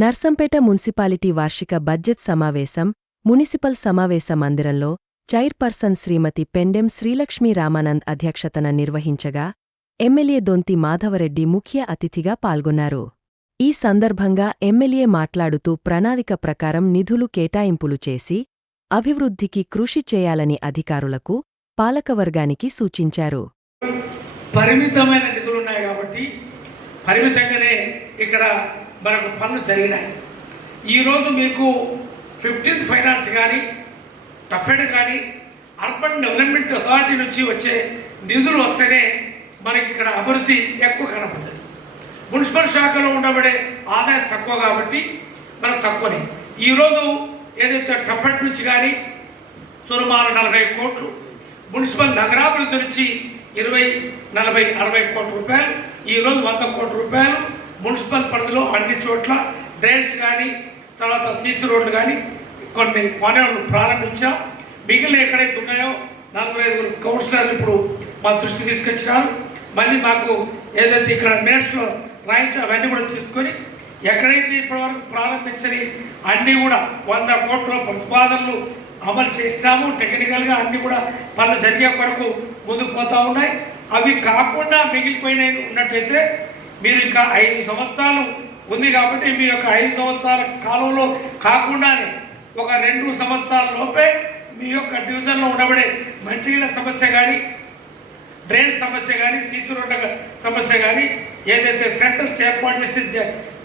Narsampet municipality వార్షిక budget సమావేశం municipal సమావేశ మందిరంలో చైర్పర్సన్ శ్రీమతి పెండెం శ్రీలక్ష్మీ రామానంద్ అధ్యక్షతన నిర్వహించగా ఎమ్మెల్యే దొంతి మాధవరెడ్డి ముఖ్య అతిథిగా పాల్గొన్నారు. ఈ సందర్భంగా ఎమ్మెల్యే మాట్లాడుతూ ప్రణాళిక ప్రకారం నిధులు కేటాయింపులు చేసి అభివృద్ధికి కృషి చేయాలని అధికారులకు, పాలకవర్గానికి సూచించారు. పరిమితమైన నిధులున్నాయి కాబట్టి పరిమితంగానే ఇక్కడ మనకు పనులు జరిగినాయి. ఈరోజు మీకు 15th ఫైనాన్స్ కానీ, టఫెడ్ కానీ, అర్బన్ డెవలప్మెంట్ అథారిటీ నుంచి వచ్చే నిధులు వస్తేనే మనకి ఇక్కడ అభివృద్ధి ఎక్కువ కనపడుతుంది. మున్సిపల్ శాఖలో ఉండబడే ఆదాయం తక్కువ కాబట్టి మనకు తక్కువనే. ఈరోజు ఏదైతే టఫెడ్ నుంచి కానీ సుమారు 40 కోట్లు, మున్సిపల్ నగరాభివృద్ధి నుంచి 20, 40, 60 కోట్ల రూపాయలు, ఈరోజు 100 కోట్ల రూపాయలు మున్సిపల్ పరిధిలో అన్ని చోట్ల డ్రైన్స్ కానీ, తర్వాత సీసీ రోడ్లు కానీ కొన్ని పనులు ప్రారంభించాం. మిగిలిన ఎక్కడైతే ఉన్నాయో 45 కౌన్సిలర్లు ఇప్పుడు మా దృష్టి తీసుకొచ్చినారు. మళ్ళీ మాకు ఏదైతే ఇక్కడ మినిట్స్లో రాయించో అవన్నీ కూడా తీసుకొని ఎక్కడైతే ఇప్పటివరకు ప్రారంభించని అన్నీ కూడా 100 కోట్ల ప్రతిపాదనలు అమలు చేసినాము. టెక్నికల్గా అన్నీ కూడా పనులు జరిగే కొరకు ముందుకు పోతూ ఉన్నాయి. అవి కాకుండా మిగిలిపోయినవి ఉన్నట్టయితే మీరు ఇంకా 5 సంవత్సరాలు ఉంది కాబట్టి మీ యొక్క 5 సంవత్సరాల కాలంలో కాకుండానే ఒక 2 సంవత్సరాల లోపే మీ యొక్క డివిజన్లో ఉండబడే మంచినీళ్ళ సమస్య కానీ, డ్రైన్ సమస్య కానీ, సీసీ రోడ్ల సమస్య కానీ, ఏదైతే సెంటర్స్ ఏర్పాటు చేసి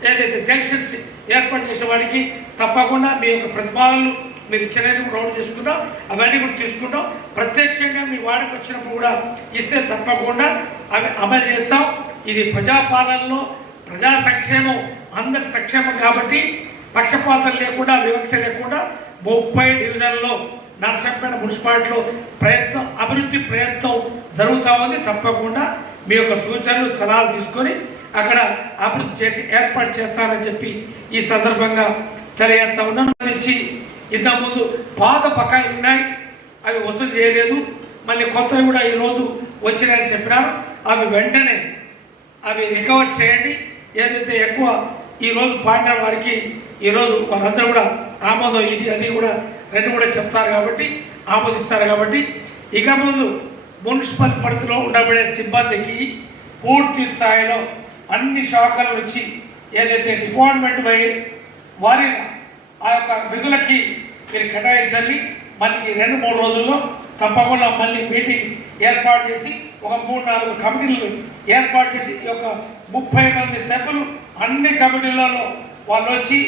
ఏదైతే జంక్షన్స్ ఏర్పాటు చేసే వాడికి తప్పకుండా మీ యొక్క ప్రతిపాదనలు మీరు ఇచ్చినట్టు రౌండ్ చేసుకుంటాం, అవన్నీ కూడా తీసుకుంటాం. ప్రత్యక్షంగా మీ వాడికి వచ్చినప్పుడు కూడా ఇస్తే తప్పకుండా అవి అమలు చేస్తాం. ఇది ప్రజాపాలనలో ప్రజా సంక్షేమం, అందరి సంక్షేమం కాబట్టి పక్షపాతం లేకుండా, వివక్ష లేకుండా 30 డివిజన్లో నర్సంపేట మున్సిపాలిటీలో అభివృద్ధి ప్రయత్నం జరుగుతూ ఉంది. తప్పకుండా మీ యొక్క సూచనలు, సలహాలు తీసుకొని అక్కడ అభివృద్ధి చేసి ఏర్పాటు చేస్తారని చెప్పి ఈ సందర్భంగా తెలియజేస్తా ఉన్నాను. నుంచి ఇంతకుముందు పాత బకాయిలు ఉన్నాయి, అవి వసూలు చేయలేదు. మళ్ళీ కొత్తవి కూడా ఈరోజు వచ్చినాయని చెప్పినారు. అవి వెంటనే అవి రికవర్ చేయండి. ఏదైతే ఎక్కువ ఈరోజు పాడిన వారికి ఈరోజు వారందరూ కూడా ఆమోదం ఇది అది కూడా రెండు కూడా చెప్తారు కాబట్టి, ఆమోదిస్తారు కాబట్టి ఇక ముందు మున్సిపల్ పరిధిలో ఉండబడే సిబ్బందికి పూర్తి స్థాయిలో అన్ని శాఖల నుంచి ఏదైతే డిపార్ట్మెంట్ వారి ఆ యొక్క విధులకి మీరు కేటాయించాలి. మళ్ళీ 2-3 రోజుల్లో తప్పకుండా మళ్ళీ మీటింగ్ ఏర్పాటు చేసి ఒక 3-4 కమిటీలు ఏర్పాటు చేసి ఈ యొక్క 30 మంది సభ్యులు అన్ని కమిటీలలో వాళ్ళు వచ్చి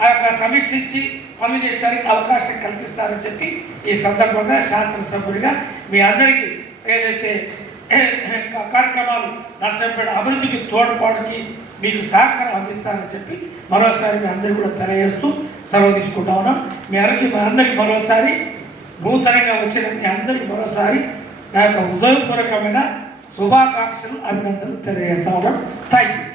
ఆ యొక్క సమీక్షించి పనులు చేయడానికి అవకాశం కల్పిస్తారని చెప్పి ఈ సందర్భంగా శాసనసభ్యుడిగా మీ అందరికీ ఏదైతే కార్యక్రమాలు నర్సంపేట అభివృద్ధికి తోడ్పాటుకి మీకు సహకారం అందిస్తారని చెప్పి మరోసారి మీ అందరికీ కూడా తెలియజేస్తూ సెలవు తీసుకుంటా ఉన్నాం. మీ అందరికీ మరోసారి నూతనంగా వచ్చిన మీ అందరికీ మరోసారి నా యొక్క హృదయపూర్వకమైన శుభాకాంక్షలు, అభినందనలు తెలియజేస్తా ఉన్నాం. Thank you.